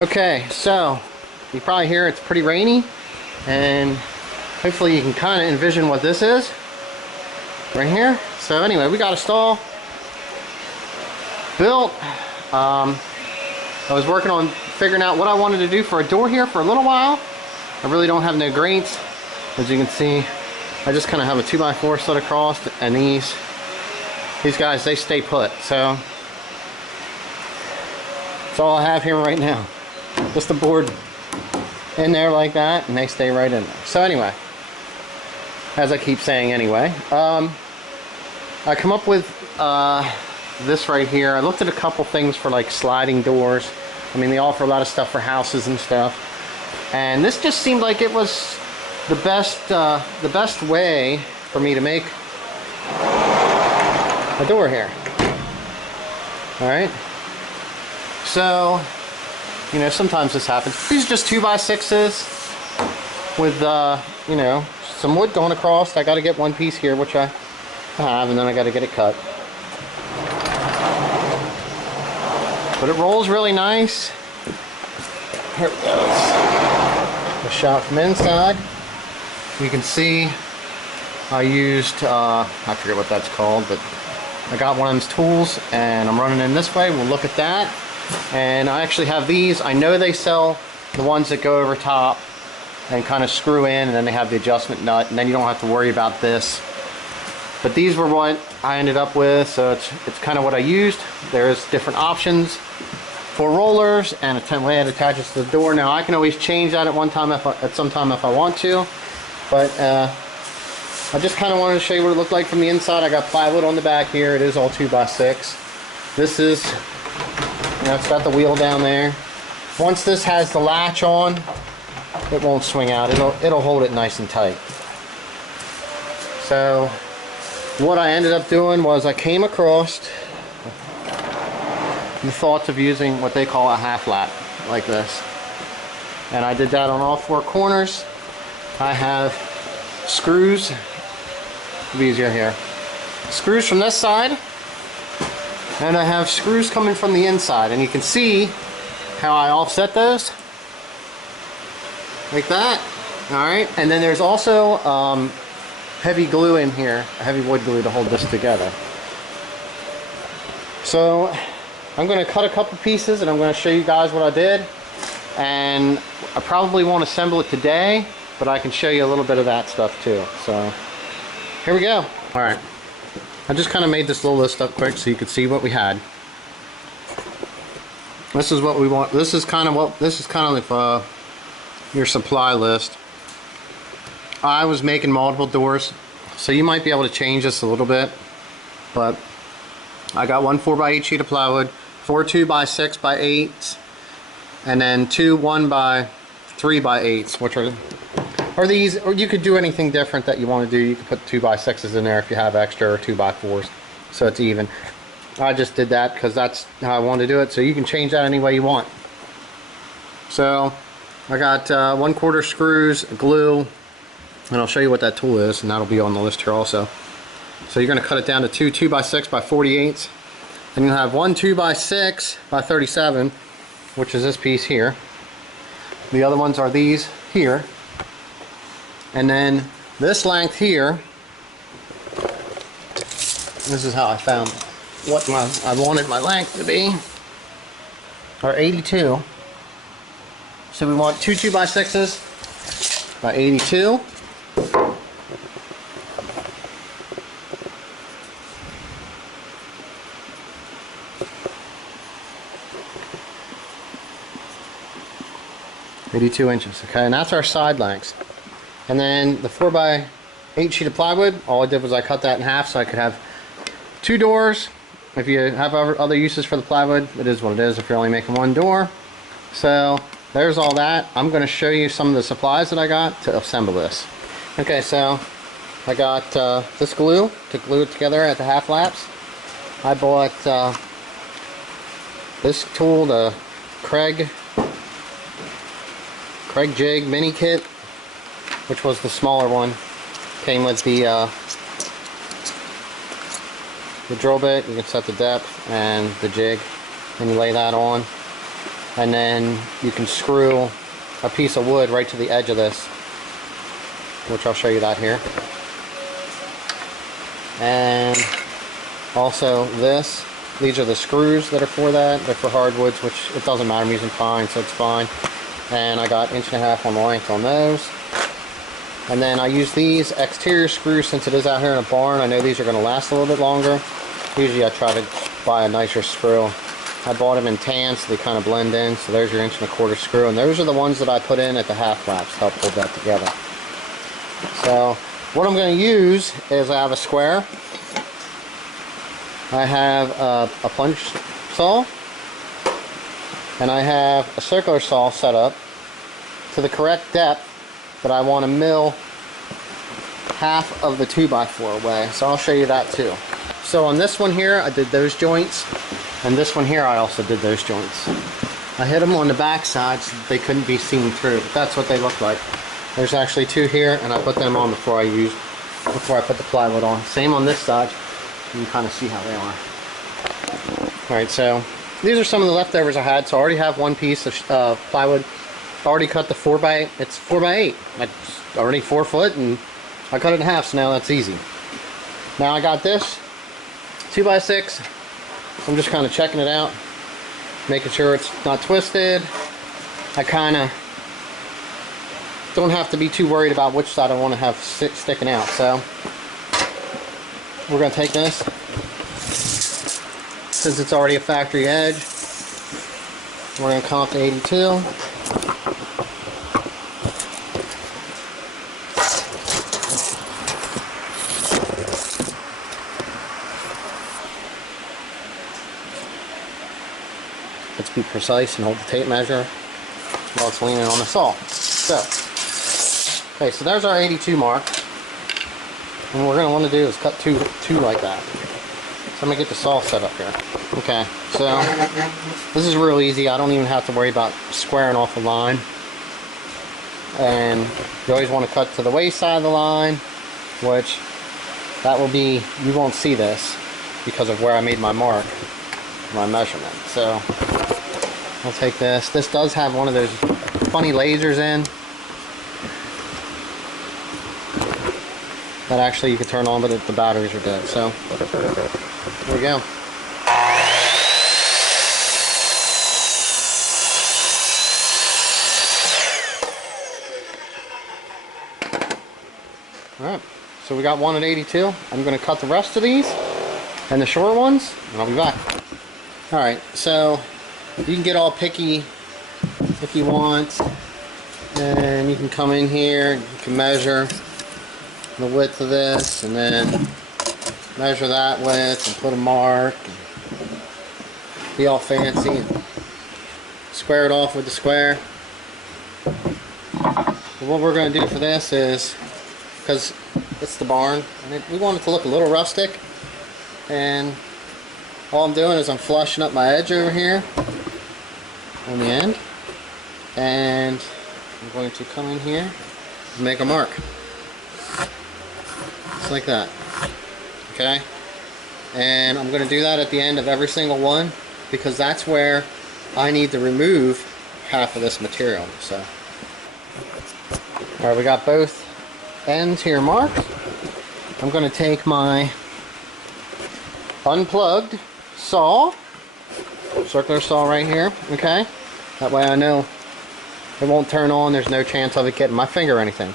Okay, so you probably hear it's pretty rainy, and hopefully you can kind of envision what this is right here. So anyway, we got a stall built. I was working on figuring out what I wanted to do for a door here for a little while. I really don't have no grates. As you can see, I just kind of have a 2x4 slid across, and these guys, they stay put. So that's all I have here right now. Just a board in there like that, and they stay right in there. So anyway, as I keep saying anyway, I come up with this right here. I looked at a couple things for like sliding doors. I mean, they offer a lot of stuff for houses and stuff, and this just seemed like it was the best way for me to make a door here. All right, so you know, sometimes this happens. These are just 2x6s with you know, some wood going across. I got to get one piece here, which I have, and then I got to get it cut. But it rolls really nice. Here it goes. The shot from inside. You can see I used I forget what that's called, but I got one of those tools, and I'm running in this way. We'll look at that. And I actually have these. I know they sell the ones that go over top and kind of screw in, and then they have the adjustment nut, and then you don't have to worry about this. But these were what I ended up with, so it's kind of what I used. There's different options for rollers and a way it attaches to the door. Now I can always change that at some time if I want to, but I just kind of wanted to show you what it looked like from the inside. I got plywood on the back here. It is all 2x6. This is, you know, it's got the wheel down there. Once this has the latch on, it won't swing out. It'll hold it nice and tight. So what I ended up doing was I came across the thoughts of using what they call a half lap like this, and I did that on all four corners. I have screws. It'll be easier here. Screws from this side, and I have screws coming from the inside, and you can see how I offset those like that. Alright, and then there's also heavy glue in here, heavy wood glue to hold this together. So I'm going to cut a couple pieces, and I'm going to show you guys what I did, and I probably won't assemble it today, but I can show you a little bit of that stuff too. So here we go. Alright, I just kind of made this little list up quick so you could see what we had. This is what we want. This is kind of like your supply list. I was making multiple doors, so you might be able to change this a little bit, but I got one 4x8 sheet of plywood, 4 2x6x8s, and then 2 1x3x8s, which are these, or you could do anything different that you want to do. You could put 2x6s in there if you have extra, or 2x4s, so it's even. I just did that because that's how I wanted to do it, so you can change that any way you want. So I got 1/4 screws, glue, and I'll show you what that tool is, and that'll be on the list here also. So you're going to cut it down to 2 2x6x48s, and you'll have 1 2x6x37, which is this piece here. The other ones are these here, and then this length here. This is how I found what I wanted my length to be, or 82. So we want 2 2x6s by 82. Inches, okay, and that's our side lengths. And then the 4x8 sheet of plywood, all I did was I cut that in half so I could have 2 doors. If you have other uses for the plywood, it is what it is if you're only making 1 door. So there's all that. I'm going to show you some of the supplies that I got to assemble this. Okay, so I got this glue to glue it together at the half laps. I bought this tool, the Craig Jig mini kit, which was the smaller one. Came with the drill bit. You can set the depth and the jig, and you lay that on. and then you can screw a piece of wood right to the edge of this, which I'll show you that here. And also these are the screws that are for that. They're for hardwoods, which it doesn't matter. I'm using pine, so it's fine. And I got 1.5 inches on the length on those. And then I use these exterior screws since it is out here in a barn. I know these are going to last a little bit longer. Usually I try to buy a nicer screw. I bought them in tan so they kind of blend in. So there's your 1.25 inch screw. And those are the ones that I put in at the half flaps to help hold that together. So what I'm going to use is I have a square. I have a punch saw. And I have a circular saw set up to the correct depth that I want to mill half of the 2x4 away. So I'll show you that too. So on this one here, I did those joints, and this one here I also did those joints. I hit them on the back side so they couldn't be seen through, but that's what they look like. There's actually 2 here, and I put them on before I put the plywood on. Same on this side. You can kind of see how they are. Alright, so these are some of the leftovers I had. So I already have one piece of plywood. I already cut the 4x8. It's 4x8. It's already 4 foot, and I cut it in half, so now that's easy. Now I got this 2x6. I'm just kind of checking it out, making sure it's not twisted. I kind of don't have to be too worried about which side I want to have sticking out. So we're going to take this, since it's already a factory edge, we're going to come up to 82. Let's be precise and hold the tape measure while it's leaning on the saw. Okay, so there's our 82 mark. And what we're going to want to do is cut two like that. So I'm going to get the saw set up here. Okay, so this is real easy. I don't even have to worry about squaring off a line. And you always want to cut to the waist side of the line, which that will be, you won't see this because of where I made my mark, my measurement. So I'll take this. This does have one of those funny lasers in that actually you can turn on, but the batteries are dead. So there we go. Alright, so we got one at 82. I'm going to cut the rest of these and the short ones, and I'll be back. Alright, so you can get all picky if you want, and you can come in here, you can measure the width of this, and then measure that width and put a mark, and be all fancy and square it off with the square. But what we're going to do for this is, because it's the barn and we want it to look a little rustic, and all I'm doing is I'm flushing up my edge over here on the end, and I'm going to come in here and make a mark just like that. Okay, and I'm going to do that at the end of every single one, because that's where I need to remove half of this material. So alright, we got both ends here marked. I'm going to take my unplugged saw, circular saw right here, okay? That way I know it won't turn on, there's no chance of it getting my finger or anything.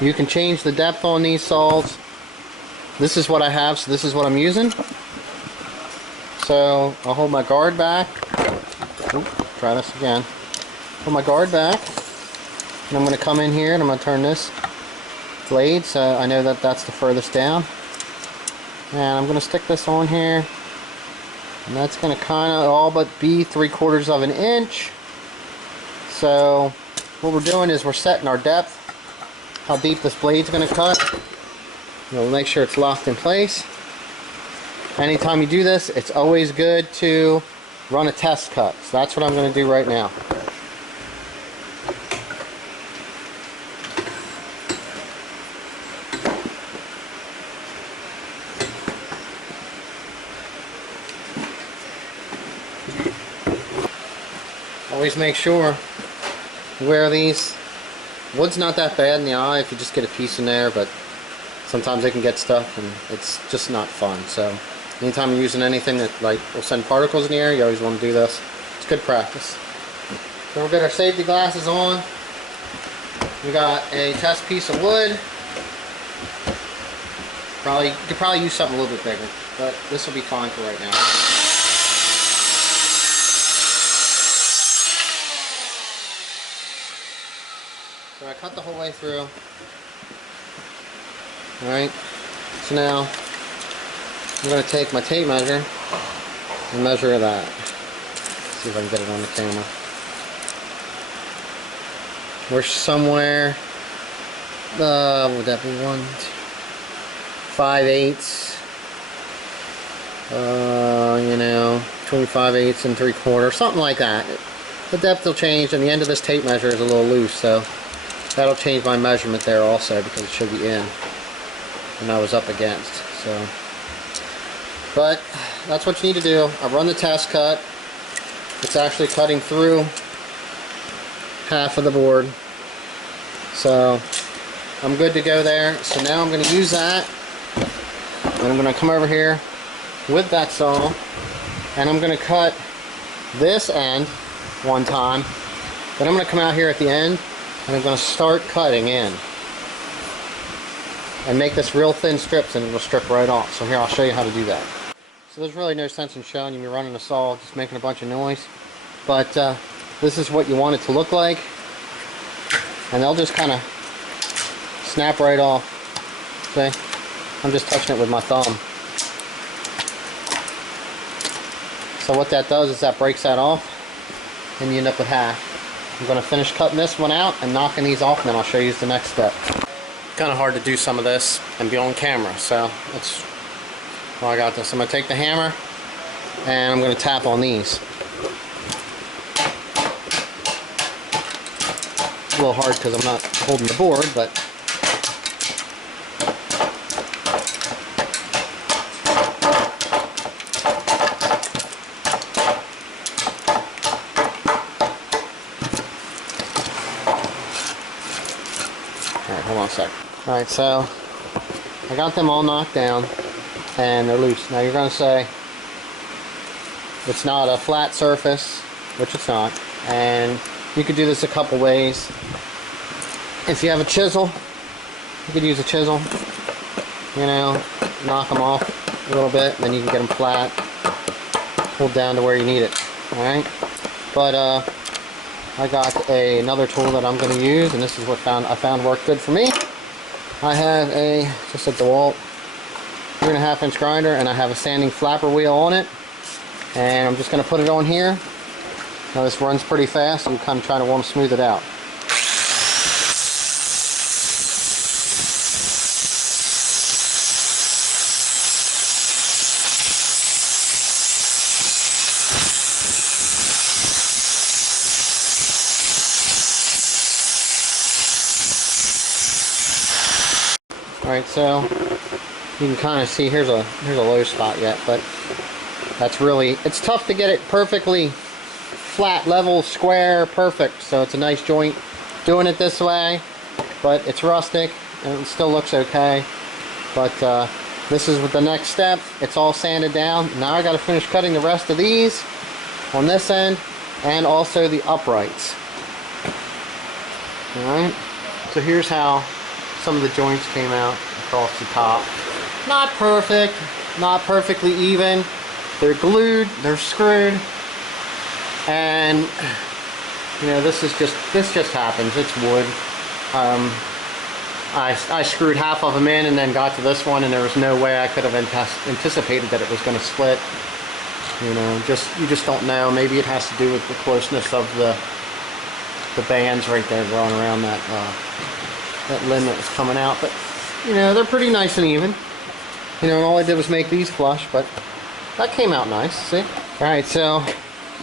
You can change the depth on these saws. This is what I have, so this is what I'm using. So I'll hold my guard back. Oop, try this again. Hold my guard back, and I'm going to come in here and I'm going to turn this blade so I know that that's the furthest down. And I'm going to stick this on here, and that's going to kind of all but be 3/4 of an inch. So what we're doing is we're setting our depth, how deep this blade's going to cut. We'll make sure it's locked in place. Anytime you do this, it's always good to run a test cut. So that's what I'm going to do right now. All we always make sure where these wood's not that bad in the eye if you just get a piece in there, but sometimes they can get stuck and it's just not fun. So anytime you're using anything that like will send particles in the air, you always want to do this. It's good practice. So we'll get our safety glasses on. We got a test piece of wood. You could probably use something a little bit bigger, but this will be fine for right now. So I cut the whole way through. Alright, so now I'm going to take my tape measure and measure that. Let's see if I can get it on the camera. We're somewhere, what would that be, 5/8, you know, between 5/8 and 3/4, something like that. The depth will change, and the end of this tape measure is a little loose, so that'll change my measurement there also, because it should be in and I was up against. So, but that's what you need to do. I run the test cut. It's actually cutting through half of the board, so I'm good to go there. So now I'm going to use that, and I'm going to come over here with that saw, and I'm going to cut this end one time. Then I'm going to come out here at the end, and I'm going to start cutting in and make this real thin strips, and it'll strip right off. So here, I'll show you how to do that. So there's really no sense in showing you me running a saw just making a bunch of noise, but this is what you want it to look like, and they'll just kind of snap right off. See? I'm just touching it with my thumb. So what that does is that breaks that off, and you end up with half. I'm going to finish cutting this one out and knocking these off, and then I'll show you the next step. Kind of hard to do some of this and be on camera, so that's well, I got this. I'm going to take the hammer and I'm going to tap on these. A little hard because I'm not holding the board, but alright, hold on a sec. Alright, so I got them all knocked down and they're loose. Now you're going to say it's not a flat surface, which it's not, and you could do this a couple ways. If you have a chisel, you could use a chisel, you know, knock them off a little bit, and then you can get them flat, pulled down to where you need it. Alright, but I got another tool that I'm going to use, and this is what I found worked good for me. I have just a DeWalt 3.5 inch grinder, and I have a sanding flapper wheel on it, and I'm just going to put it on here. Now this runs pretty fast, so you kind of try to want to smooth it out. Alright, so you can kind of see here's a low spot yet, but that's really, it's tough to get it perfectly flat, level, square, perfect. So it's a nice joint doing it this way, but it's rustic and it still looks okay. But this is the next step. It's all sanded down. Now I got to finish cutting the rest of these on this end and also the uprights. Alright, so here's how some of the joints came out across the top. Not perfect, not perfectly even. They're glued, they're screwed, and you know, this just happens. It's wood. I screwed half of them in and then got to this one, and there was no way I could have anticipated that it was going to split. You know, you just don't know. Maybe it has to do with the closeness of the bands right there going around that limb that was coming out. But you know, they're pretty nice and even. You know, and all I did was make these flush, but that came out nice. See? Alright, so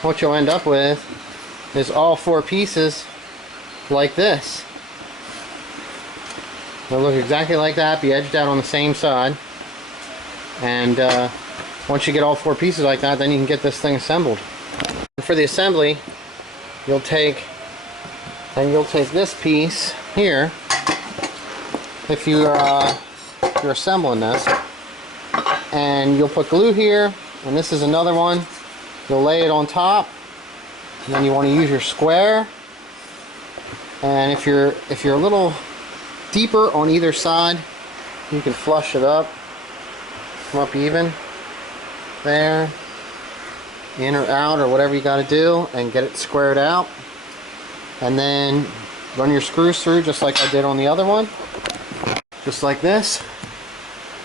what you'll end up with is all four pieces like this. They'll look exactly like that, be edged out on the same side, and once you get all four pieces like that, then you can get this thing assembled. For the assembly, you'll take this piece here, if you're assembling this, and you'll put glue here, and this is another one. You'll lay it on top, and then you want to use your square. And if you're a little deeper on either side, you can flush it up, come up even there, in or out or whatever you got to do, and get it squared out. And then run your screws through just like I did on the other one, just like this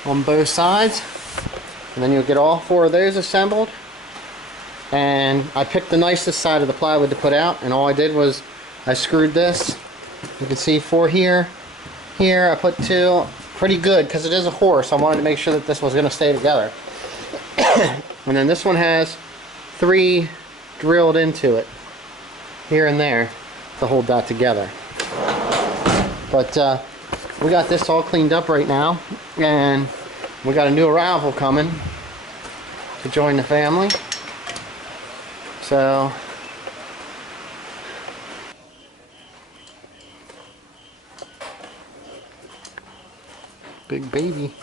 on both sides, and then you'll get all 4 of those assembled. And I picked the nicest side of the plywood to put out, and all I did was I screwed this. You can see 4 here. Here I put 2. Pretty good, because it is a horse. I wanted to make sure that this was going to stay together. And then this one has 3 drilled into it, here and there, to hold that together. But we got this all cleaned up right now, and we got a new arrival coming to join the family. So big baby.